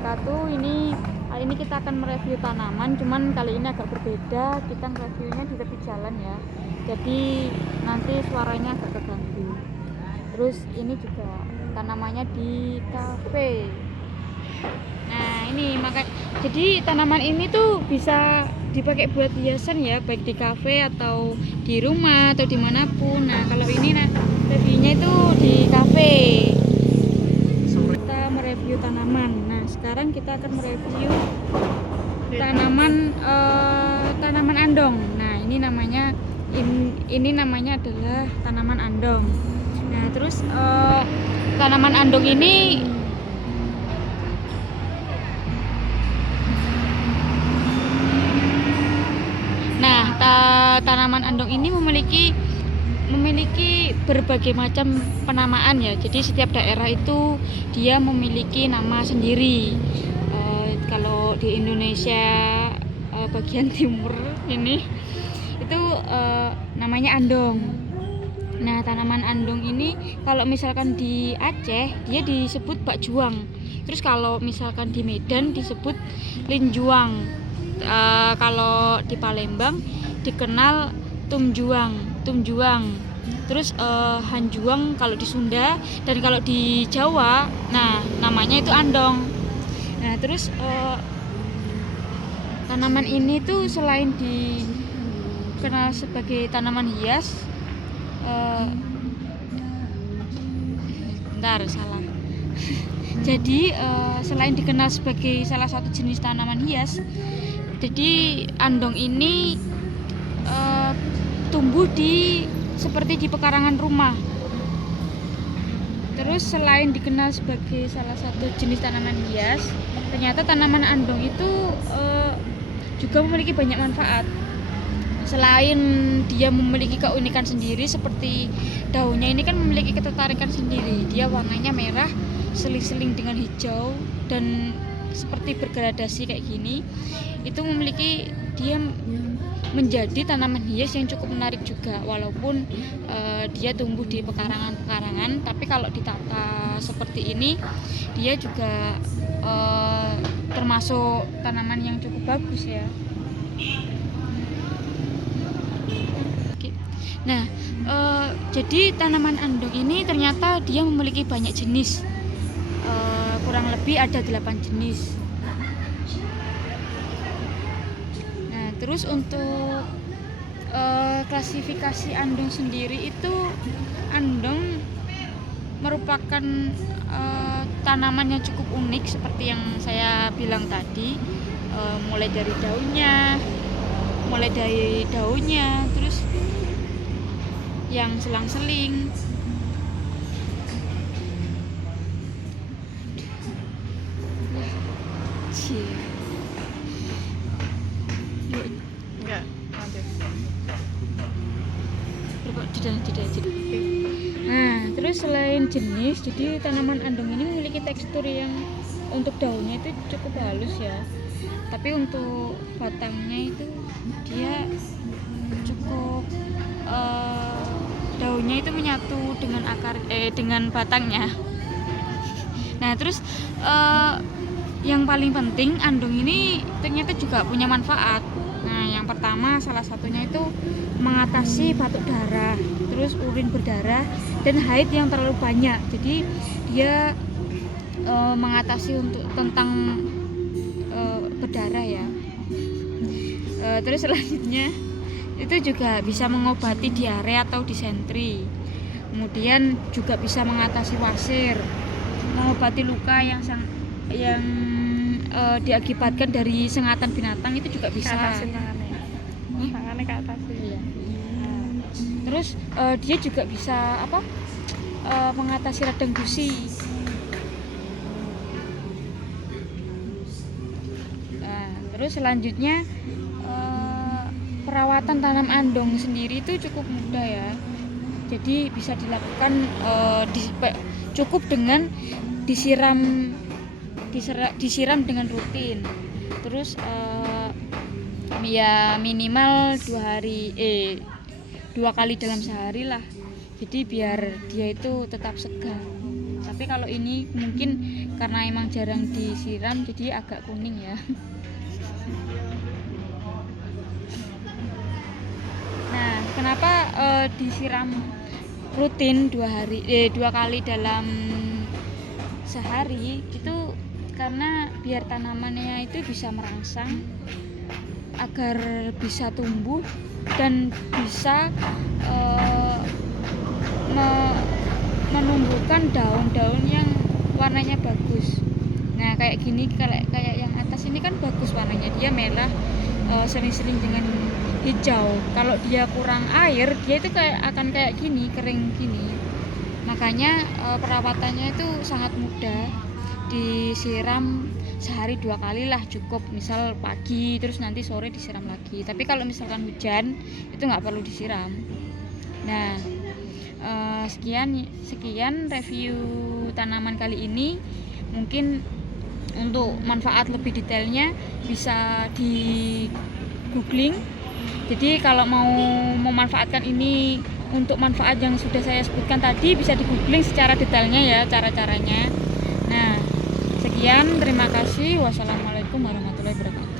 wabarakatuh. Ini kita akan mereview tanaman, cuman kali ini agak berbeda. Kita reviewnya di tepi jalan ya. Jadi nanti suaranya agak terganggu. Terus ini juga tanamannya di kafe. Nah, jadi tanaman ini tuh bisa dipakai buat hiasan ya, baik di kafe atau di rumah atau dimanapun. Nah, kalau ini reviewnya itu di kafe. Kita mereview tanaman. Nah, sekarang kita akan mereview tanaman andong. Nah, ini namanya adalah tanaman andong. Nah, terus tanaman andong ini tanaman andong ini memiliki berbagai macam penamaan ya. Jadi setiap daerah itu dia memiliki nama sendiri. Kalau di Indonesia bagian timur ini itu namanya andong. Nah, tanaman andong ini kalau misalkan di Aceh dia disebut bakjuang. Terus kalau misalkan di Medan disebut linjuang. Kalau di Palembang dikenal tumjuang. Terus hanjuang kalau di Sunda, dan kalau di Jawa nah namanya itu andong. Nah, terus tanaman ini tuh selain dikenal sebagai tanaman hias, jadi selain dikenal sebagai salah satu jenis tanaman hias, jadi andong ini tumbuh seperti di pekarangan rumah. Terus selain dikenal sebagai salah satu jenis tanaman hias, ternyata tanaman andong itu juga memiliki banyak manfaat. Selain dia memiliki keunikan sendiri, seperti daunnya ini kan memiliki ketertarikan sendiri. Dia warnanya merah seling-seling dengan hijau dan seperti bergradasi kayak gini. Itu dia menjadi tanaman hias yang cukup menarik juga, walaupun dia tumbuh di pekarangan-pekarangan. Tapi kalau ditata seperti ini, dia juga termasuk tanaman yang cukup bagus ya. Nah, jadi tanaman andong ini ternyata dia memiliki banyak jenis, kurang lebih ada 8 jenis. Nah, terus untuk klasifikasi andong sendiri itu, andong merupakan tanaman yang cukup unik seperti yang saya bilang tadi, mulai dari daunnya, terus yang selang-seling. Enggak, lanjut. Nah, terus selain jenis, jadi tanaman andong ini memiliki tekstur yang untuk daunnya itu cukup halus ya. Tapi untuk batangnya itu dia cukup daunnya itu menyatu dengan batangnya. Nah, terus yang paling penting, andong ini ternyata juga punya manfaat. Nah, yang pertama salah satunya itu mengatasi batuk darah, terus urin berdarah dan haid yang terlalu banyak. Jadi dia mengatasi tentang berdarah ya. Terus selanjutnya itu juga bisa mengobati diare atau disentri. Kemudian juga bisa mengatasi wasir, mengobati luka yang diakibatkan dari sengatan binatang, itu juga bisa. Tangannya ke atas. Iya. Terus dia juga bisa mengatasi radang gusi. Nah, terus selanjutnya perawatan tanam andong sendiri itu cukup mudah ya. Jadi bisa dilakukan cukup dengan disiram dengan rutin. Terus ya minimal 2 kali dalam sehari lah. Jadi biar dia itu tetap segar. Tapi kalau ini mungkin karena emang jarang disiram jadi agak kuning ya. Nah, kenapa disiram rutin 2 kali dalam sehari itu karena biar tanamannya itu bisa merangsang agar bisa tumbuh dan bisa menumbuhkan daun-daun yang warnanya bagus. Nah, kayak gini, kayak yang atas ini kan bagus warnanya, dia merah sering-sering dengan hijau. Kalau dia kurang air, dia itu akan kayak gini, kering gini. Makanya perawatannya itu sangat mudah, disiram sehari 2 kali lah cukup, misal pagi terus nanti sore disiram lagi. Tapi kalau misalkan hujan itu nggak perlu disiram. Nah, sekian review tanaman kali ini. Mungkin untuk manfaat lebih detailnya bisa di googling. Jadi kalau mau memanfaatkan ini untuk manfaat yang sudah saya sebutkan tadi, bisa di googling secara detailnya ya cara-caranya. Nah, sekian, terima kasih. Wassalamualaikum warahmatullahi wabarakatuh.